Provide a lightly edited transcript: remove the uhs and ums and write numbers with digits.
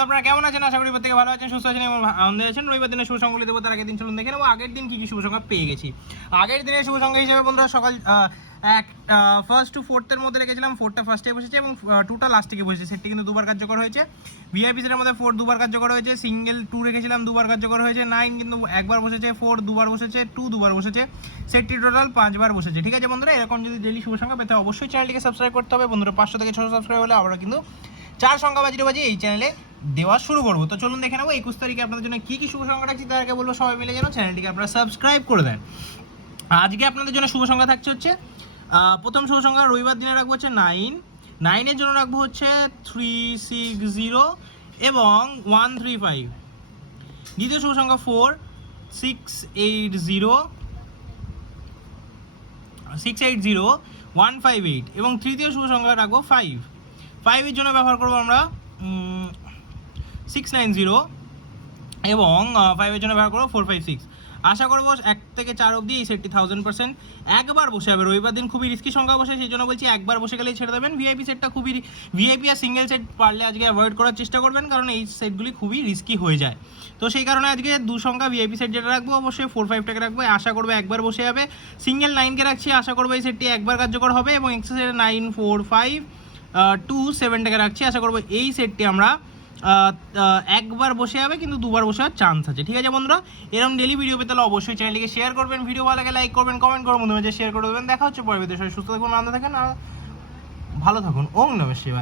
বন্ধু আপনারা কেমন আছেন? আশা করি প্রত্যেকে ভালো আছেন, সুস্থ আছেন এবং আনন্দে আছেন। রবিবার দিনে শুভ সংখ্যা দেবো, তার আগের দিন চলুন দেখে নেবো আগের দিন কি কি শুভ সংখ্যা পেয়ে গেছি। আগের দিনের শুভ সংখ্যা হিসেবে বন্ধুরা সকাল ফার্স্ট টু ফোর্থের মধ্যে রেখেছিলাম। ফোরটা ফার্স্টে বসেছে এবং টুটা লাস্টে বসেছে। সেটটি কিন্তু দুবার কার্যকর হয়েছে। ভিআইপি সেটের মধ্যে 4 দুবার কার্যকর হয়েছে। সিঙ্গেল 2 রেখেছিলাম, দুবার কার্যকর হয়েছে। 9 কিন্তু একবার বসেছে, 4 দুবার বসেছে, 2 দুবার বসেছে। সেটটি টোটাল 5 বার বসেছে। ঠিক আছে বন্ধুরা, এরকম যদি ডেইলি শুভ সংখ্যা পেতে অবশ্যই চ্যানেলটিকে সাবস্ক্রাইব করতে হবে বন্ধুরা। 500 থেকে 600 সাবস্ক্রাইব হলে আমরা কিন্তু 4 সংখ্যা বাজি এই চ্যানেলে দেওয়া শুরু করবো। তো চলুন দেখে নেবো 21 তারিখে আপনাদের জন্য কি কি শুভ সংখ্যা রাখছি। তার আগে বলবো সবাই মিলে যেন চ্যানেলটিকে আপনারা সাবস্ক্রাইব করে দেন। আজকে আপনাদের জন্য শুভ সংখ্যা থাকছে হচ্ছে প্রথম শুভ সংখ্যা রবিবার দিনে রাখবো হচ্ছে 9। 9-এর জন্য রাখবো হচ্ছে 360 এবং 135। দ্বিতীয় শুভ সংখ্যা 4, 680, 158 এবং তৃতীয় শুভ সংখ্যা রাখবো 5। 5-এর জন্য ব্যবহার করবো আমরা 690 এবং 5-এর জন্য ব্যবহার করবো 456। আশা করবো 1 থেকে 4 অবধি এই সেটটি 1000% একবার বসে যাবে। রবিবার দিন খুবই রিস্কি সংখ্যা বসে, সেই জন্য বলছি একবার বসে গেলেই ছেড়ে দেবেন। ভিআইপি সেটটা খুবই ভিআইপি আর সিঙ্গেল সেট পারলে আজকে অ্যাভয়েড করার চেষ্টা করবেন, কারণ এই সেটগুলি খুবই রিস্কি হয়ে যায়। তো সেই কারণে আজকে 2 সংখ্যা ভিআইপি সেট যেটা রাখবো অবশ্যই 4-5টাকে রাখবো। আশা করবো একবার বসে যাবে। সিঙ্গেল 9কে রাখছি, আশা করবো এই সেটটি একবার কার্যকর হবে এবং এক্সট্রা সেট 9, 4, 5, 2, 7টাকে রাখছি। আশা করবো এই সেটটি আমরা একবার বসে যাবে, কিন্তু দুবার বসে যাওয়ার চান্স আছে। ঠিক আছে বন্ধুরা, এরকম ডেলি ভিডিও পেতে হলে অবশ্যই চ্যানেলটিকে শেয়ার করবেন। ভিডিও ভালো লাগে লাইক করবেন, কমেন্ট করবেন, বন্ধুদের শেয়ার করে দেবেন। দেখা হচ্ছে পরবর্তী, সবাই সুস্থ থাকুন, আনন্দ থাকেন আর ভালো থাকুন। ওম নমঃ শিবায়।